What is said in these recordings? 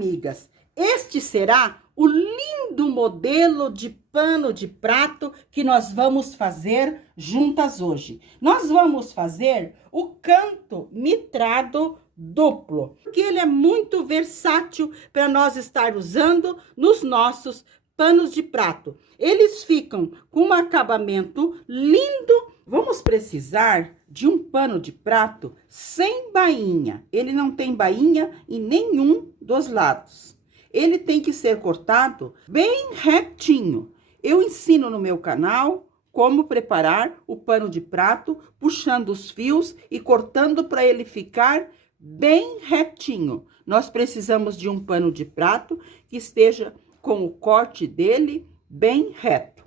amigas, este será o lindo modelo de pano de prato que nós vamos fazer juntas hoje. Nós vamos fazer o canto mitrado duplo, porque ele é muito versátil para nós estar usando nos nossos panos de prato. Eles ficam com um acabamento lindo. Vamos precisar de um pano de prato sem bainha. Ele não tem bainha em nenhum dos lados. Ele tem que ser cortado bem retinho. Eu ensino no meu canal como preparar o pano de prato, puxando os fios e cortando para ele ficar bem retinho. Nós precisamos de um pano de prato que esteja com o corte dele bem reto.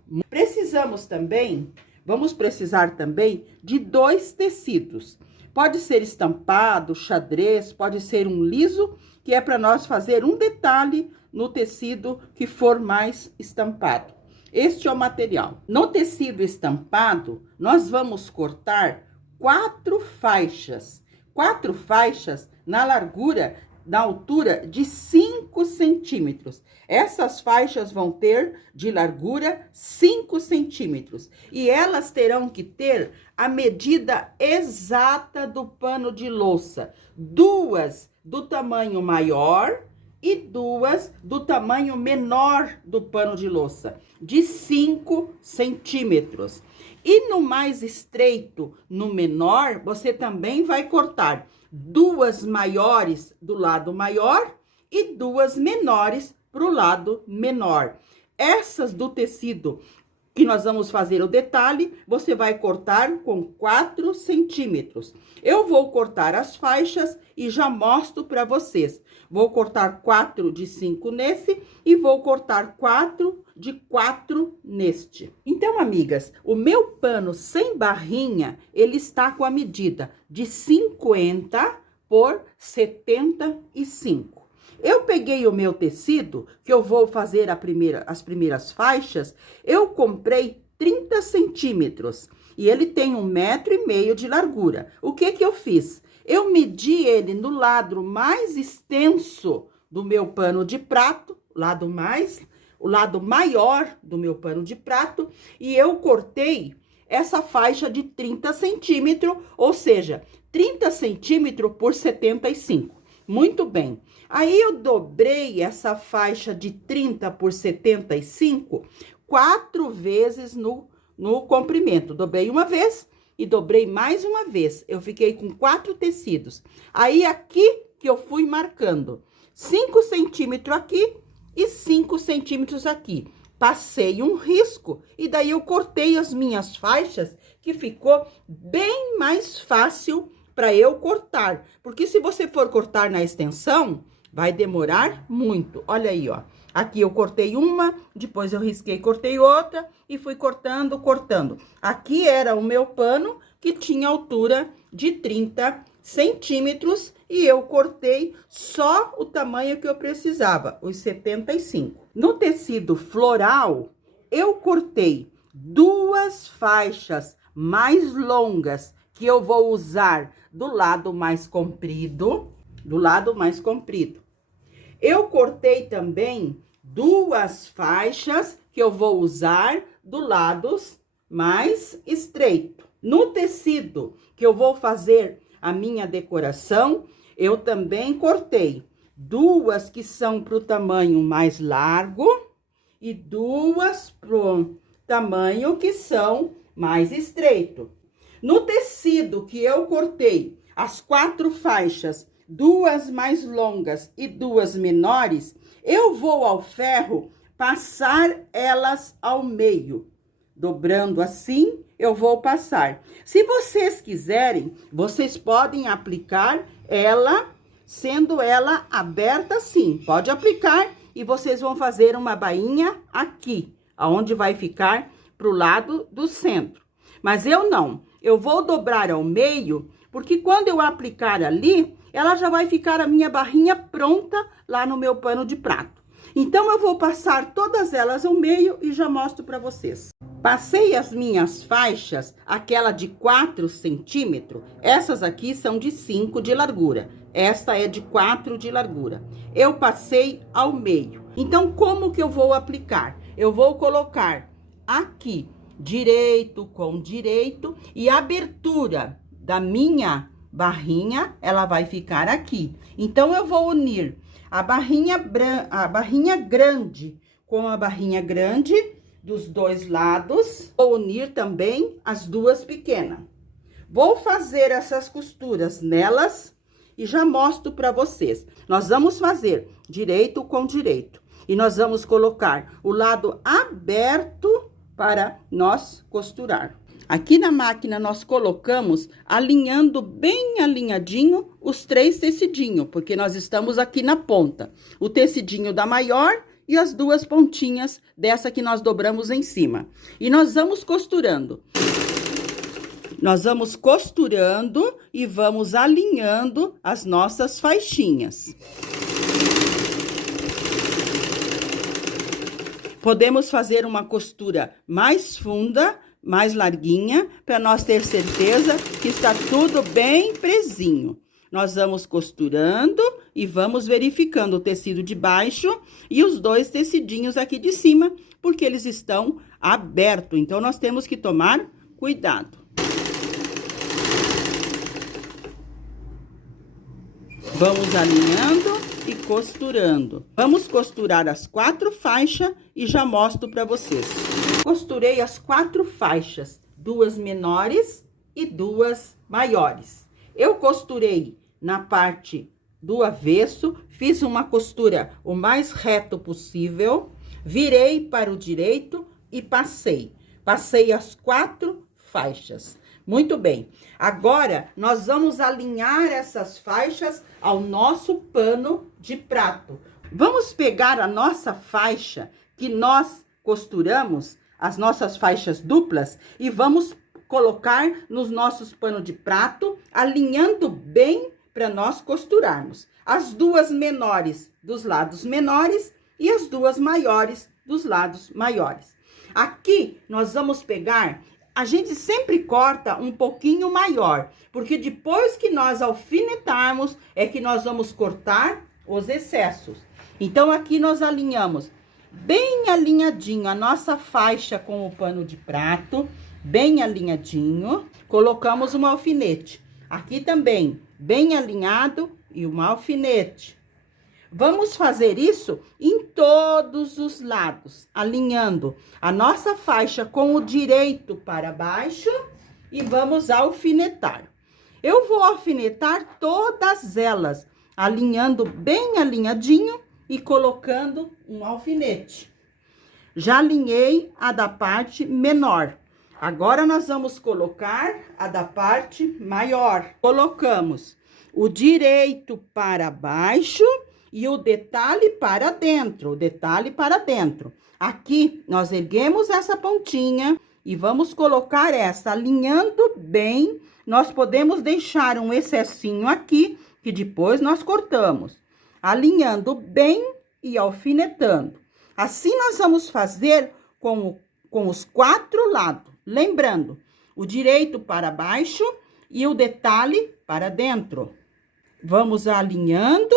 Vamos precisar também de 2 tecidos. Pode ser estampado, xadrez, pode ser um liso, que é para nós fazer um detalhe no tecido que for mais estampado. Este é o material. No tecido estampado, nós vamos cortar 4 faixas. 4 faixas na largura, na altura de 5 centímetros. Essas faixas vão ter de largura 5 centímetros. E elas terão que ter a medida exata do pano de louça. 2 do tamanho maior e 2 do tamanho menor do pano de louça, de 5 centímetros. E no mais estreito, no menor, você também vai cortar 2 maiores do lado maior e 2 menores para o lado menor. Essas do tecido que nós vamos fazer o detalhe, você vai cortar com 4 centímetros. Eu vou cortar as faixas e já mostro para vocês. Vou cortar 4 de 5 nesse e vou cortar 4 de 4 neste. Então, amigas, o meu pano sem barrinha, ele está com a medida de 50 por 75. Eu peguei o meu tecido, que eu vou fazer as primeiras faixas, eu comprei 30 centímetros. E ele tem 1,5 metro de largura. O que que eu fiz? Eu medi ele no lado mais extenso do meu pano de prato, o lado maior do meu pano de prato, e eu cortei essa faixa de 30 centímetros, ou seja, 30 centímetros por 75. Muito bem. Aí, eu dobrei essa faixa de 30 por 75 4 vezes no comprimento. Dobrei uma vez e dobrei mais uma vez. Eu fiquei com 4 tecidos. Aí, aqui que eu fui marcando 5 centímetros aqui e 5 centímetros aqui. Passei um risco e daí eu cortei as minhas faixas, que ficou bem mais fácil para eu cortar. Porque se você for cortar na extensão, vai demorar muito. Olha aí, ó. Aqui eu cortei uma, depois eu risquei, cortei outra e fui cortando. Aqui era o meu pano, que tinha altura de 30 centímetros, e eu cortei só o tamanho que eu precisava, os 75. No tecido floral, eu cortei 2 faixas mais longas, que eu vou usar do lado mais comprido, Eu cortei também 2 faixas que eu vou usar do lado mais estreito. No tecido que eu vou fazer a minha decoração, eu também cortei 2 que são para o tamanho mais largo e 2 pro tamanho que são mais estreito. No tecido que eu cortei as 4 faixas, 2 mais longas e 2 menores, eu vou ao ferro passar elas ao meio. Dobrando assim, eu vou passar. Se vocês quiserem, vocês podem aplicar ela, sendo ela aberta assim. Pode aplicar e vocês vão fazer uma bainha aqui, aonde vai ficar pro lado do centro. Mas eu não. Eu vou dobrar ao meio, porque quando eu aplicar ali, ela já vai ficar a minha barrinha pronta lá no meu pano de prato. Então, eu vou passar todas elas ao meio e já mostro para vocês. Passei as minhas faixas, aquela de 4 centímetros, essas aqui são de 5 de largura. Esta é de 4 de largura. Eu passei ao meio. Então, como que eu vou aplicar? Eu vou colocar aqui, direito com direito, e a abertura da minha barrinha, ela vai ficar aqui. Então, eu vou unir a barrinha grande com a barrinha grande dos dois lados. Vou unir também as duas pequenas. Vou fazer essas costuras nelas e já mostro para vocês. Nós vamos fazer direito com direito. E nós vamos colocar o lado aberto para nós costurar. Aqui na máquina, nós colocamos alinhando bem alinhadinho os 3 tecidinhos, porque nós estamos aqui na ponta. O tecidinho da maior e as 2 pontinhas dessa que nós dobramos em cima. E nós vamos costurando. Nós vamos costurando e vamos alinhando as nossas faixinhas. Podemos fazer uma costura mais funda, mais larguinha, para nós ter certeza que está tudo bem presinho. Nós vamos costurando e vamos verificando o tecido de baixo e os 2 tecidinhos aqui de cima, porque eles estão abertos. Então, nós temos que tomar cuidado. Vamos alinhando e costurando. Vamos costurar as 4 faixas e já mostro para vocês. Costurei as 4 faixas, 2 menores e 2 maiores. Eu costurei na parte do avesso, fiz uma costura o mais reto possível, virei para o direito e passei. Passei as 4 faixas. Muito bem. Agora, nós vamos alinhar essas faixas ao nosso pano de prato. Vamos pegar a nossa faixa que nós costuramos, as nossas faixas duplas, e vamos colocar nos nossos panos de prato, alinhando bem para nós costurarmos. As 2 menores dos lados menores e as 2 maiores dos lados maiores. Aqui, nós vamos pegar... A gente sempre corta um pouquinho maior, porque depois que nós alfinetarmos, é que nós vamos cortar os excessos. Então, aqui nós alinhamos bem alinhadinho a nossa faixa com o pano de prato, bem alinhadinho. Colocamos um alfinete. Aqui também, bem alinhado e um alfinete. Vamos fazer isso em todos os lados, alinhando a nossa faixa com o direito para baixo e vamos alfinetar. Eu vou alfinetar todas elas, alinhando bem alinhadinho e colocando um alfinete. Já alinhei a da parte menor. Agora, nós vamos colocar a da parte maior. Colocamos o direito para baixo e o detalhe para dentro, o detalhe para dentro. Aqui, nós erguemos essa pontinha e vamos colocar essa alinhando bem. Nós podemos deixar um excessinho aqui, que depois nós cortamos. Alinhando bem e alfinetando. Assim, nós vamos fazer com os 4 lados. Lembrando, o direito para baixo e o detalhe para dentro. Vamos alinhando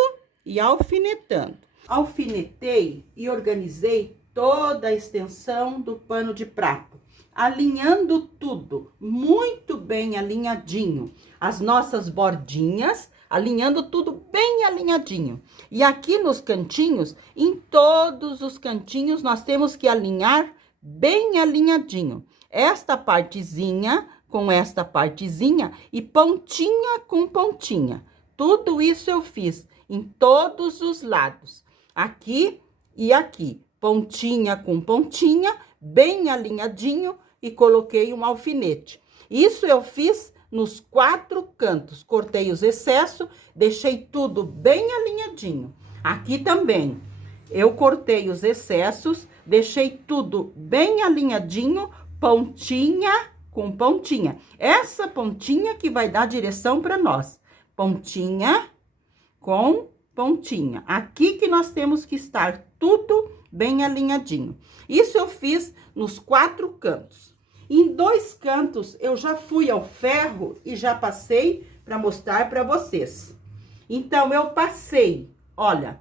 e alfinetando. Alfinetei e organizei toda a extensão do pano de prato, alinhando tudo muito bem alinhadinho. As nossas bordinhas, alinhando tudo bem alinhadinho. E aqui nos cantinhos, em todos os cantinhos, nós temos que alinhar bem alinhadinho. Esta partezinha com esta partezinha e pontinha com pontinha. Tudo isso eu fiz em todos os lados, aqui e aqui, pontinha com pontinha, bem alinhadinho e coloquei um alfinete. Isso eu fiz nos 4 cantos, cortei os excessos, deixei tudo bem alinhadinho. Aqui também, eu cortei os excessos, deixei tudo bem alinhadinho, pontinha com pontinha. Essa pontinha que vai dar direção para nós, pontinha com pontinha. Aqui que nós temos que estar tudo bem alinhadinho. Isso eu fiz nos 4 cantos. Em 2 cantos, eu já fui ao ferro e já passei para mostrar para vocês. Então, eu passei, olha,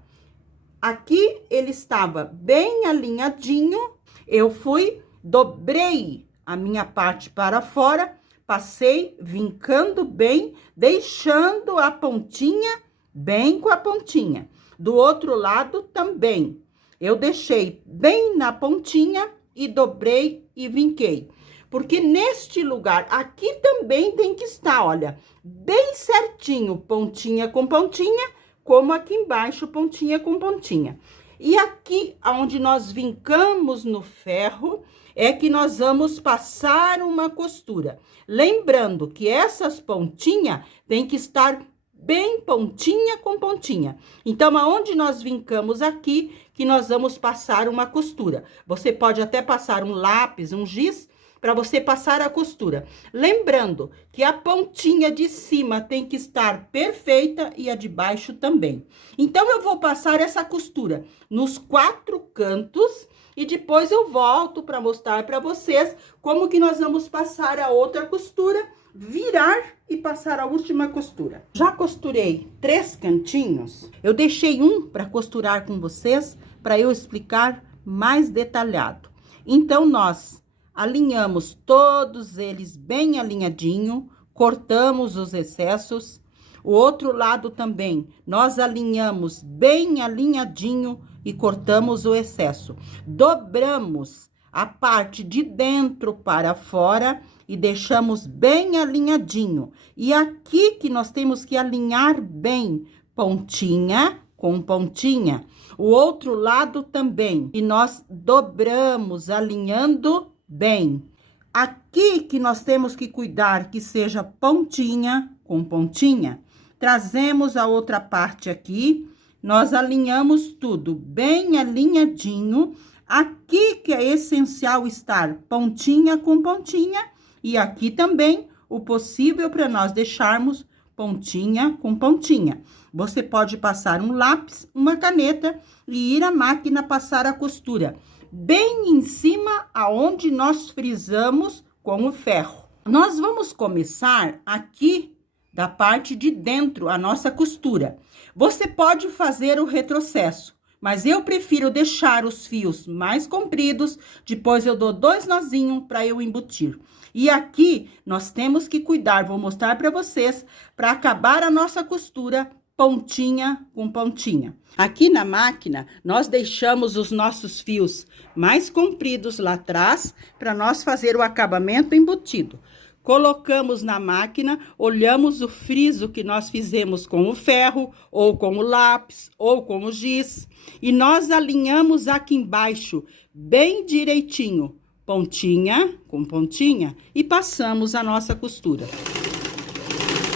aqui ele estava bem alinhadinho, eu fui, dobrei a minha parte para fora, passei vincando bem, deixando a pontinha bem com a pontinha. Do outro lado também, eu deixei bem na pontinha e dobrei e vinquei. Porque neste lugar, aqui também tem que estar, olha, bem certinho, pontinha com pontinha, como aqui embaixo, pontinha com pontinha. E aqui, onde nós vincamos no ferro, é que nós vamos passar uma costura. Lembrando que essas pontinhas tem que estar bem pontinha com pontinha. Então, aonde nós vincamos aqui, que nós vamos passar uma costura. Você pode até passar um lápis, um giz, para você passar a costura. Lembrando que a pontinha de cima tem que estar perfeita e a de baixo também. Então, eu vou passar essa costura nos 4 cantos e depois eu volto para mostrar para vocês como que nós vamos passar a outra costura, virar e passar a última costura. Já costurei 3 cantinhos, eu deixei um para costurar com vocês, para eu explicar mais detalhado. Então, nós alinhamos todos eles bem alinhadinho, cortamos os excessos. O outro lado também, nós alinhamos bem alinhadinho e cortamos o excesso. Dobramos a parte de dentro para fora e deixamos bem alinhadinho. E aqui que nós temos que alinhar bem, pontinha com pontinha. O outro lado também, e nós dobramos alinhando bem. Aqui que nós temos que cuidar que seja pontinha com pontinha. Trazemos a outra parte aqui, nós alinhamos tudo bem alinhadinho. Aqui que é essencial estar pontinha com pontinha, e aqui também o possível para nós deixarmos pontinha com pontinha. Você pode passar um lápis, uma caneta e ir à máquina passar a costura bem em cima aonde nós frisamos com o ferro. Nós vamos começar aqui da parte de dentro a nossa costura. Você pode fazer o retrocesso, mas eu prefiro deixar os fios mais compridos, depois eu dou 2 nozinhos para eu embutir. E aqui nós temos que cuidar, vou mostrar para vocês, para acabar a nossa costura pontinha com pontinha. Aqui na máquina, nós deixamos os nossos fios mais compridos lá atrás, para nós fazer o acabamento embutido. Colocamos na máquina, olhamos o friso que nós fizemos com o ferro, ou com o lápis, ou com o giz, e nós alinhamos aqui embaixo, bem direitinho, pontinha com pontinha, e passamos a nossa costura.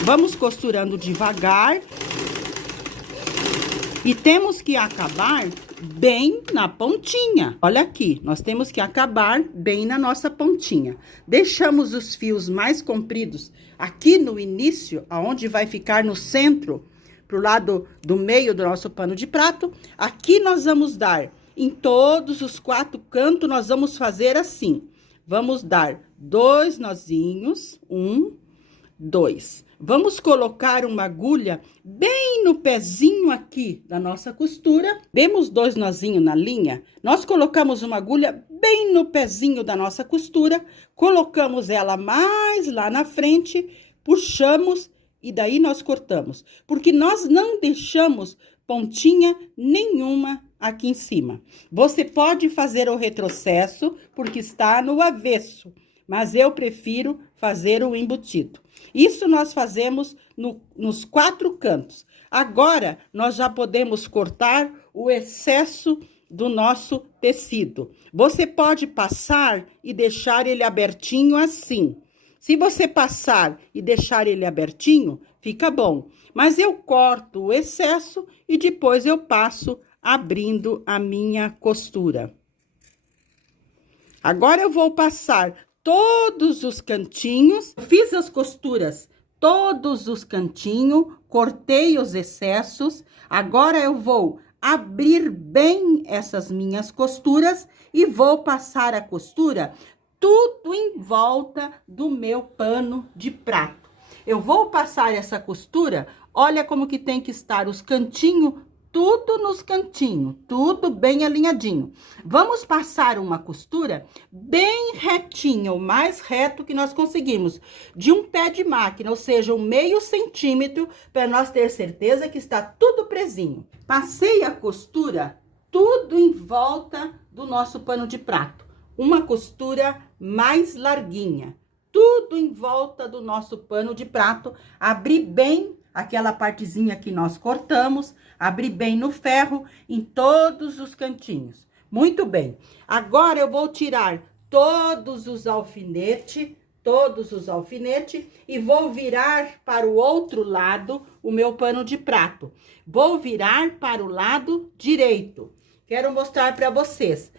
Vamos costurando devagar. E temos que acabar bem na pontinha. Olha aqui, nós temos que acabar bem na nossa pontinha. Deixamos os fios mais compridos aqui no início, aonde vai ficar no centro, pro lado do meio do nosso pano de prato. Aqui nós vamos dar, em todos os 4 cantos, nós vamos fazer assim. Vamos dar 2 nozinhos, 1, 2. Vamos colocar uma agulha bem no pezinho aqui da nossa costura. Demos 2 nozinhos na linha. Nós colocamos uma agulha bem no pezinho da nossa costura. Colocamos ela mais lá na frente. Puxamos e daí nós cortamos. Porque nós não deixamos pontinha nenhuma aqui em cima. Você pode fazer o retrocesso porque está no avesso. Mas eu prefiro fazer o embutido. Isso nós fazemos nos 4 cantos. Agora, nós já podemos cortar o excesso do nosso tecido. Você pode passar e deixar ele abertinho assim. Se você passar e deixar ele abertinho, fica bom. Mas eu corto o excesso e depois eu passo abrindo a minha costura. Agora, eu vou passar todos os cantinhos, fiz as costuras, todos os cantinhos, cortei os excessos. Agora, eu vou abrir bem essas minhas costuras e vou passar a costura tudo em volta do meu pano de prato. Eu vou passar essa costura, olha como que tem que estar os cantinhos, tudo nos cantinhos, tudo bem alinhadinho. Vamos passar uma costura bem retinha, o mais reto que nós conseguimos, de um pé de máquina, ou seja, 1/2 centímetro, para nós ter certeza que está tudo presinho. Passei a costura tudo em volta do nosso pano de prato, uma costura mais larguinha, tudo em volta do nosso pano de prato, abri bem aquela partezinha que nós cortamos, abri bem no ferro, em todos os cantinhos. Muito bem. Agora eu vou tirar todos os alfinetes, e vou virar para o outro lado o meu pano de prato. Vou virar para o lado direito. Quero mostrar para vocês.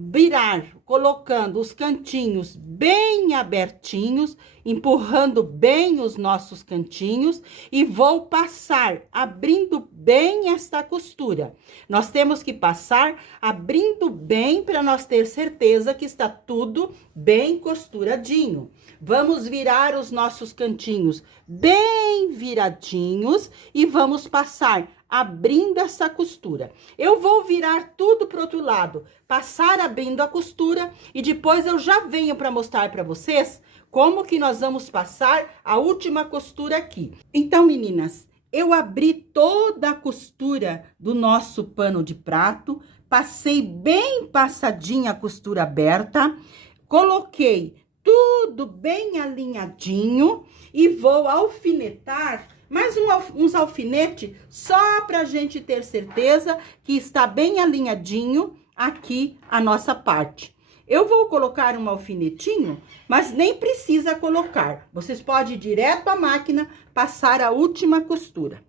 Virar, colocando os cantinhos bem abertinhos, empurrando bem os nossos cantinhos e vou passar abrindo bem esta costura. Nós temos que passar abrindo bem para nós ter certeza que está tudo bem costuradinho. Vamos virar os nossos cantinhos bem viradinhos e vamos passar abrindo essa costura. Eu vou virar tudo pro outro lado, passar abrindo a costura e depois eu já venho para mostrar para vocês como que nós vamos passar a última costura aqui. Então, meninas, eu abri toda a costura do nosso pano de prato, passei bem passadinha a costura aberta, coloquei tudo bem alinhadinho e vou alfinetar mais uns alfinetes, só pra gente ter certeza que está bem alinhadinho aqui a nossa parte. Eu vou colocar um alfinetinho, mas nem precisa colocar. Vocês podem ir direto à máquina, passar a última costura.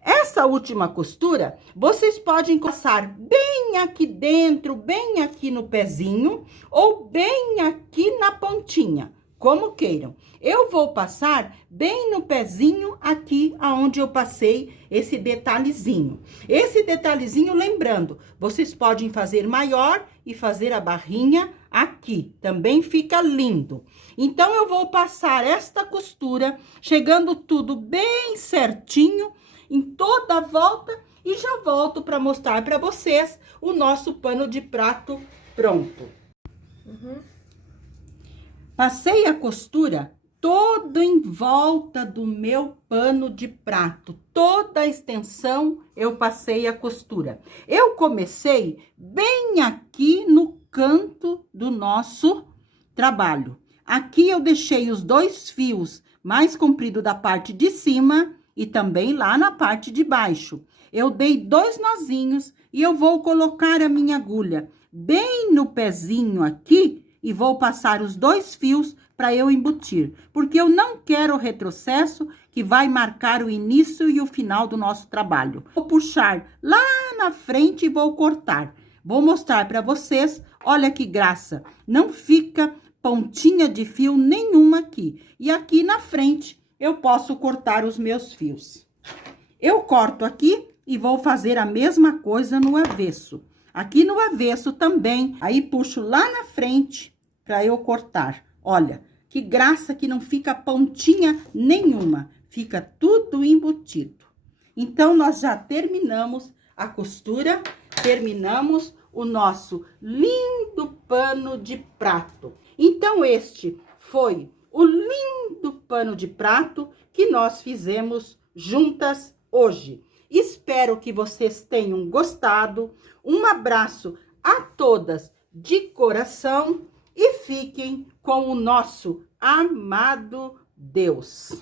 Essa última costura, vocês podem passar bem aqui dentro, bem aqui no pezinho, ou bem aqui na pontinha, como queiram. Eu vou passar bem no pezinho aqui aonde eu passei esse detalhezinho. Esse detalhezinho, lembrando, vocês podem fazer maior e fazer a barrinha aqui. Também fica lindo. Então, eu vou passar esta costura, chegando tudo bem certinho, em toda a volta, e já volto para mostrar para vocês o nosso pano de prato pronto. Passei a costura todo em volta do meu pano de prato, toda a extensão eu passei a costura. Eu comecei bem aqui no canto do nosso trabalho. Aqui eu deixei os 2 fios mais compridos da parte de cima e também lá na parte de baixo. Eu dei 2 nozinhos e eu vou colocar a minha agulha bem no pezinho aqui e vou passar os 2 fios para eu embutir, porque eu não quero o retrocesso que vai marcar o início e o final do nosso trabalho. Vou puxar lá na frente e vou cortar. Vou mostrar para vocês, olha que graça, não fica pontinha de fio nenhuma aqui. E aqui na frente eu posso cortar os meus fios. Eu corto aqui e vou fazer a mesma coisa no avesso. Aqui no avesso também, aí puxo lá na frente para eu cortar. Olha, que graça que não fica pontinha nenhuma, fica tudo embutido. Então, nós já terminamos a costura, terminamos o nosso lindo pano de prato. Então, este foi o lindo pano de prato que nós fizemos juntas hoje. Espero que vocês tenham gostado. Um abraço a todas de coração e fiquem com o nosso amado Deus.